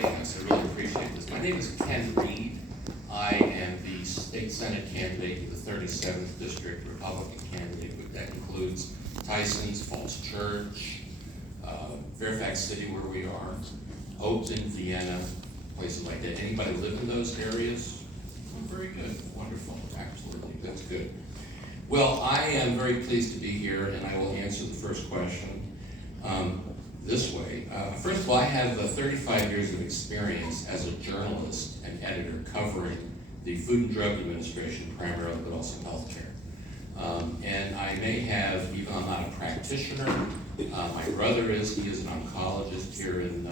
joining us. I really appreciate this. My name is Ken Reid. I am the state senate candidate for the 37th District, Republican candidate. That includes Tyson's, Falls Church, Fairfax City, where we are, Houghton, Vienna, places like that. Anybody live in those areas? Oh, very good, wonderful, absolutely, that's good. Well, I am very pleased to be here, and I will answer the first question this way. First of all, I have 35 years of experience as a journalist and editor covering the Food and Drug Administration primarily, but also healthcare. And I may have, even though I'm not a practitioner, my brother is, he is an oncologist here in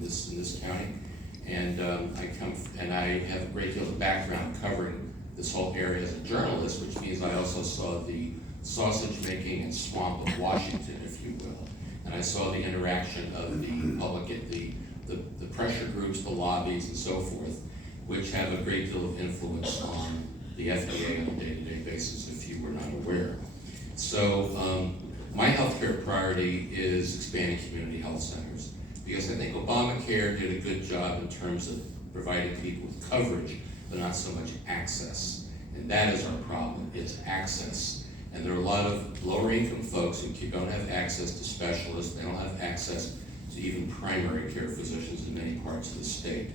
this county, and I have a great deal of background covering this whole area as a journalist, which means I also saw the sausage making and swamp of Washington, if you will. And I saw the interaction of the public, the pressure groups, the lobbies, and so forth, which have a great deal of influence on the FDA on a day-to-day basis, if you were not aware. So my healthcare priority is expanding community health centers, because I think Obamacare did a good job in terms of providing people with coverage, but not so much access. And that is our problem, is access. And there are a lot of lower income folks who don't have access to specialists, they don't have access to even primary care physicians in many parts of the state.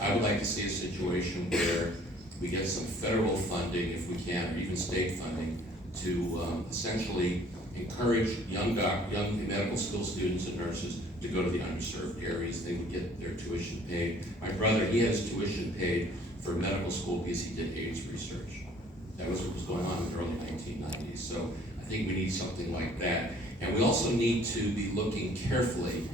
I would like to see a situation where we get some federal funding, if we can, or even state funding, to essentially encourage young medical school students and nurses to go to the underserved areas. They would get their tuition paid. My brother, he has tuition paid for medical school because he did AIDS research. That was what was going on in the early 1990s. So I think we need something like that. And we also need to be looking carefully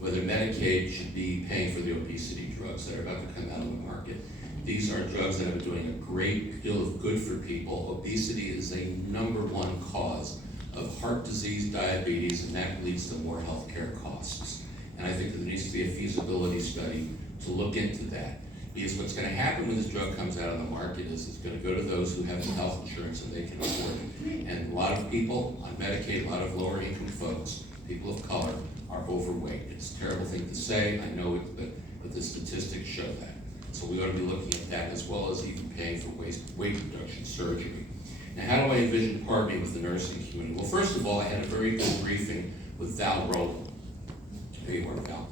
whether Medicaid should be paying for the obesity drugs that are about to come out on the market. These are drugs that have been doing a great deal of good for people. Obesity is a #1 cause of heart disease, diabetes, and that leads to more healthcare costs. And I think there needs to be a feasibility study to look into that. Because what's going to happen when this drug comes out on the market is it's going to go to those who have the health insurance and they can afford it. And a lot of people on Medicaid, a lot of lower income folks, people of color, are overweight. It's a terrible thing to say, I know it, but the statistics show that. So we ought to be looking at that, as well as even paying for weight reduction surgery. Now, how do I envision partnering with the nursing community? Well, first of all, I had a very good briefing with Val Rowland. There you are, Val.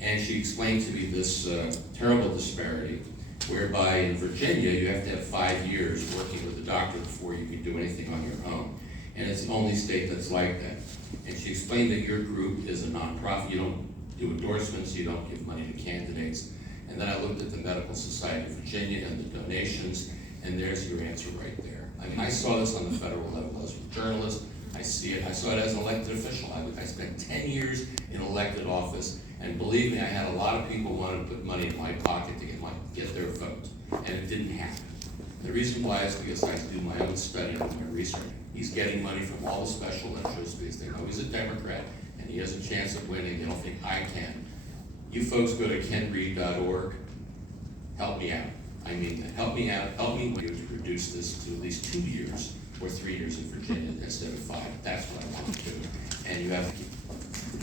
And she explained to me this terrible disparity, whereby in Virginia, you have to have 5 years working with a doctor before you can do anything on your own. And it's the only state that's like that. And she explained that your group is a nonprofit. You don't do endorsements, you don't give money to candidates. And then I looked at the Medical Society of Virginia and the donations, and there's your answer right there. I mean, I saw this on the federal level as a journalist. I see it, I saw it as an elected official. I spent 10 years in elected office, and believe me, I had a lot of people wanting to put money in my pocket to get their vote, and it didn't happen. The reason why is because I do my own study and my research. He's getting money from all the special interests because they know he's a Democrat and he has a chance of winning. They don't think I can. You folks go to kenreid.org. Help me out. I mean that. Help me out. Help me to reduce this to at least 2 years or 3 years in Virginia instead of 5. That's what I want to do. And you have to keep